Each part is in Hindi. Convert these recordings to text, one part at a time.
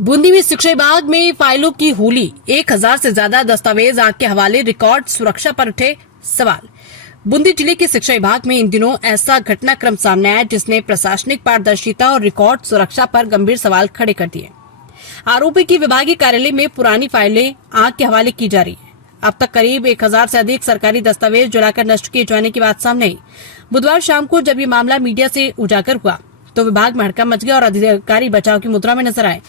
बूंदी में शिक्षा विभाग में फाइलों की होली, 1000 से ज्यादा दस्तावेज आग के हवाले, रिकॉर्ड सुरक्षा पर उठे सवाल। बूंदी जिले के शिक्षा विभाग में इन दिनों ऐसा घटनाक्रम सामने आया जिसने प्रशासनिक पारदर्शिता और रिकॉर्ड सुरक्षा पर गंभीर सवाल खड़े कर दिए। आरोप है कि विभागीय कार्यालय में पुरानी फाइलें आग के हवाले की जा रही है। अब तक करीब 1000 से अधिक सरकारी दस्तावेज जलाकर नष्ट किए जाने की बात सामने आई। बुधवार शाम को जब ये मामला मीडिया से उजागर हुआ तो विभाग में हड़कंप मच गया और अधिकारी बचाव की मुद्रा में नजर आए।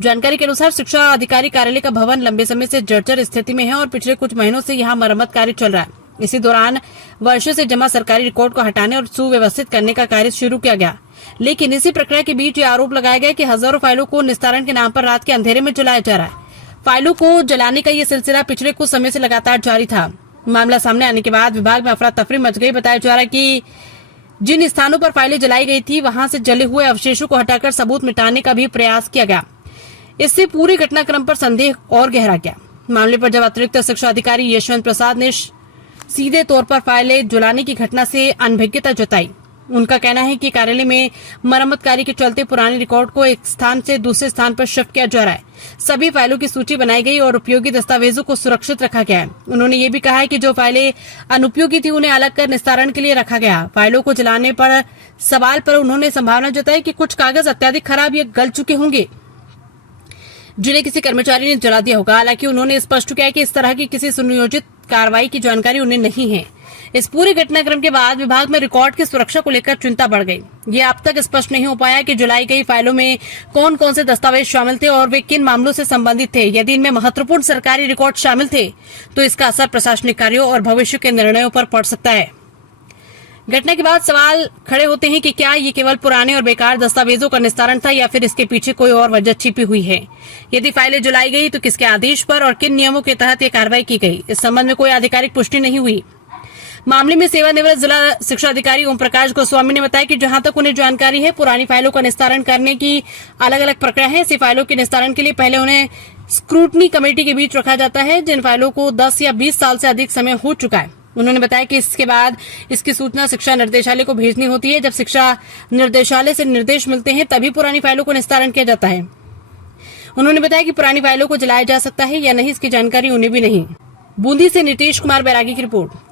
जानकारी के अनुसार शिक्षा अधिकारी कार्यालय का भवन लंबे समय से जर्जर स्थिति में है और पिछले कुछ महीनों से यहां मरम्मत कार्य चल रहा है। इसी दौरान वर्षों से जमा सरकारी रिकॉर्ड को हटाने और सुव्यवस्थित करने का कार्य शुरू किया गया, लेकिन इसी प्रक्रिया के बीच ये आरोप लगाया गया कि हजारों फाइलों को निस्तारण के नाम पर रात के अंधेरे में जलाया जा रहा है। फाइलों को जलाने का ये सिलसिला पिछले कुछ समय से लगातार जारी था। मामला सामने आने के बाद विभाग में अफरा तफरी मच गई। बताया जा रहा है कि जिन स्थानों पर फाइलें जलाई गई थी वहां से जले हुए अवशेषों को हटाकर सबूत मिटाने का भी प्रयास किया गया। इससे पूरे घटनाक्रम पर संदेह और गहरा गया। मामले पर जब अतिरिक्त शिक्षा अधिकारी यशवंत प्रसाद ने सीधे तौर पर फाइलें जलाने की घटना से अनभिज्ञता जताई। उनका कहना है कि कार्यालय में मरम्मत कार्य के चलते पुराने रिकॉर्ड को एक स्थान से दूसरे स्थान पर शिफ्ट किया जा रहा है। सभी फाइलों की सूची बनाई गई और उपयोगी दस्तावेजों को सुरक्षित रखा गया है। उन्होंने ये भी कहा है कि जो फाइलें अनुपयोगी थी उन्हें अलग कर निस्तारण के लिए रखा गया। फाइलों को जलाने पर सवाल पर उन्होंने संभावना जताई कि कुछ कागज अत्यधिक खराब या गल चुके होंगे जिन्हें किसी कर्मचारी ने जला दिया होगा। हालांकि उन्होंने स्पष्ट किया कि इस तरह की किसी सुनियोजित कार्रवाई की जानकारी उन्हें नहीं है। इस पूरे घटनाक्रम के बाद विभाग में रिकॉर्ड की सुरक्षा को लेकर चिंता बढ़ गई। ये अब तक स्पष्ट नहीं हो पाया कि जलाई गई फाइलों में कौन कौन से दस्तावेज शामिल थे और वे किन मामलों से संबंधित थे। यदि इनमें महत्वपूर्ण सरकारी रिकॉर्ड शामिल थे तो इसका असर प्रशासनिक कार्यों और भविष्य के निर्णयों पर पड़ सकता है। घटना के बाद सवाल खड़े होते हैं कि क्या ये केवल पुराने और बेकार दस्तावेजों का निस्तारण था या फिर इसके पीछे कोई और वजह छिपी हुई है। यदि फाइलें जलाई गई तो किसके आदेश पर और किन नियमों के तहत ये कार्रवाई की गई, इस संबंध में कोई आधिकारिक पुष्टि नहीं हुई। मामले में सेवानिवृत्त जिला शिक्षा अधिकारी ओम प्रकाश गोस्वामी ने बताया कि जहां तक उन्हें जानकारी है पुरानी फाइलों का निस्तारण करने की अलग अलग प्रक्रिया है। ऐसी फाइलों के निस्तारण के लिए पहले उन्हें स्क्रूटनी कमेटी के बीच रखा जाता है जिन फाइलों को 10 या 20 साल से अधिक समय हो चुका है। उन्होंने बताया कि इसके बाद इसकी सूचना शिक्षा निर्देशालय को भेजनी होती है। जब शिक्षा निर्देशालय से निर्देश मिलते हैं तभी पुरानी फाइलों को निस्तारण किया जाता है। उन्होंने बताया कि पुरानी फाइलों को जलाया जा सकता है या नहीं इसकी जानकारी उन्हें भी नहीं। बूंदी से नीतीश कुमार बैरागी की रिपोर्ट।